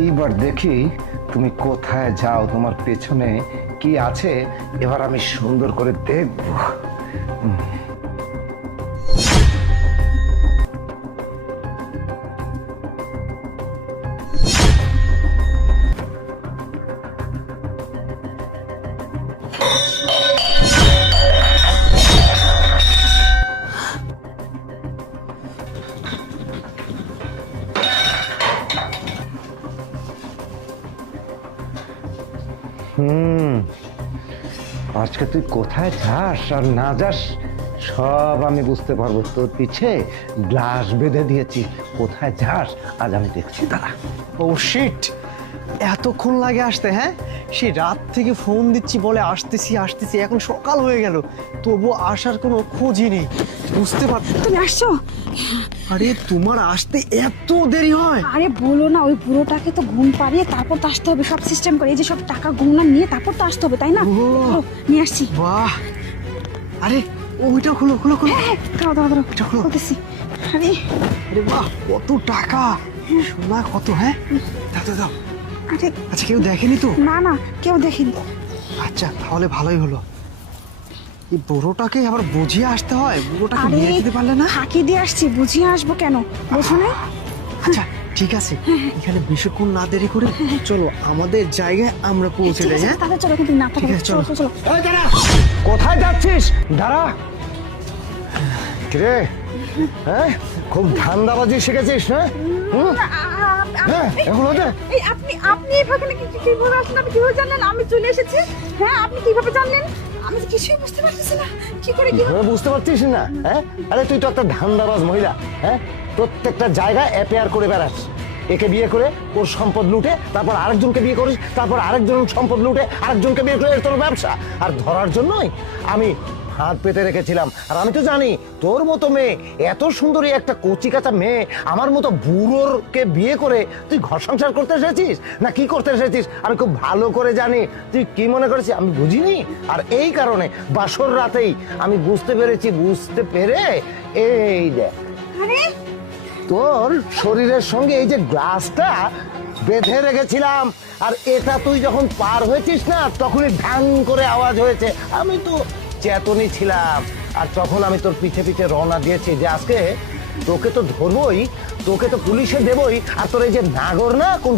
এইবার দেখি তুমি কোথায় যাও তোমার পেছনে কি আছে? এবার আমি সুন্দর করে দেখব। হুম। আজকে তুই কোথায় যাস আর না যাস, সব আমি বুঝতে পারব। তোর পিছে গ্লাস বেঁধে দিয়েছি। কোথায় যাস, আজ আমি দেখছি, দাঁড়া। ও শিট এতক্ষণ লাগে আসতে হ্যাঁ? সেই রাত থেকে ফোন দিচ্ছি বলে আসতেছি আসতেছি এখন সকাল হয়ে গেল। তবু আসার কোনো খোঁজই নেই। বুঝতে পার তুমি আসছো? আরে তোমার আসতে এত দেরি হয়। আরে বলো না ওই বুড়োটাকে তো ঘুম পাড়িয়ে তারপর তো আসতে হবে সব সিস্টেম করে। এই যে সব টাকা গুমলাম নিয়ে তারপর তো আসতে হবে তাই না। নিয়ে আসছি। বাহ। আরে ওইটা খুলো খুলো খুলো। হ্যাঁ দাঁড়াও দাঁড়াও দাঁড়াও। এটা খোলো। বলতেছি। আরে। আরে বাহ কত টাকা। সোনা কত হ্যাঁ? দাও দাও দাও। আচ্ছা কেউ দেখেনি তো? না না কেউ দেখেনি। আচ্ছা তাহলে ভালোই হলো। এই বুড়োটাকে আবার বুঝিয়ে আসতে হয়? বুড়োটাকে নিয়ে যেতে পারলে না? ফাঁকি দিয়ে আসছি বুঝিয়ে আসব কেন? বোঝো না? আচ্ছা ঠিক আছে। এখানে বেশিক্ষণ না দেরি করে চলো আমাদের জায়গায় আমরা পৌঁছে যাই হ্যাঁ? তাহলে চলো কিন্তু না থাকো চলো। চলো। কোথায় যাচ্ছিস? দাঁড়া। কিরে? হ্যাঁ? খুব ধান্দাবাজি শিখেছিস হ্যাঁ? হ্যাঁ এগুলো দে এই আপনি আপনি এখানে কি কি- কীভাবে আসলেন? আপনি কীভাবে জানলেন? আমি চলে এসেছি। হ্যাঁ আপনি কীভাবে জানলেন? আমি কিছুই বুঝতে পারতেছি না। কি করে কি বুঝতে পারছিস না হ্যাঁ? আরে তুই তো একটা ধান্দাবাজ মহিলা হ্যাঁ? প্রত্যেকটা জায়গায় অ্যাপেয়ার করে বেড়াস। একে বিয়ে করে ওর সম্পদ লুটে তারপর আরেকজনকে বিয়ে করিস তারপর আরেকজন সম্পদ লুটে আরেকজনকে বিয়ে করে এর তোর ব্যবসা। আর ধরার জন্যই আমি হাত পেতে রেখেছিলাম। আর আমি তো জানি তোর মতো মেয়ে এত সুন্দরী একটা কচি কাঁচা মেয়ে আমার মতো বুড়োরকে বিয়ে করে তুই ঘর সংসার করতে এসেছিস? না কি করতে এসেছিস? আমি খুব ভালো করে জানি। তুই কি মনে করেছিস? আমি বুঝিনি। আর এই কারণে বাসর রাতেই আমি বুঝতে পেরেছি বুঝতে পেরে এই দেখ তোর শরীরের সঙ্গে এই যে গ্লাসটা বেঁধে রেখেছিলাম আর এটা তুই যখন পার হয়েছিস না তখনই ঢাং করে আওয়াজ হয়েছে। আমি তো চেতনই ছিলাম। আর তখন আমি তোর পিঠে পিঠে রওনা দিয়েছি যে আজকে তোকে তো ধরবই, তোকে তো পুলিশে দেবই। আর তোর এই যে নাগর না, কোন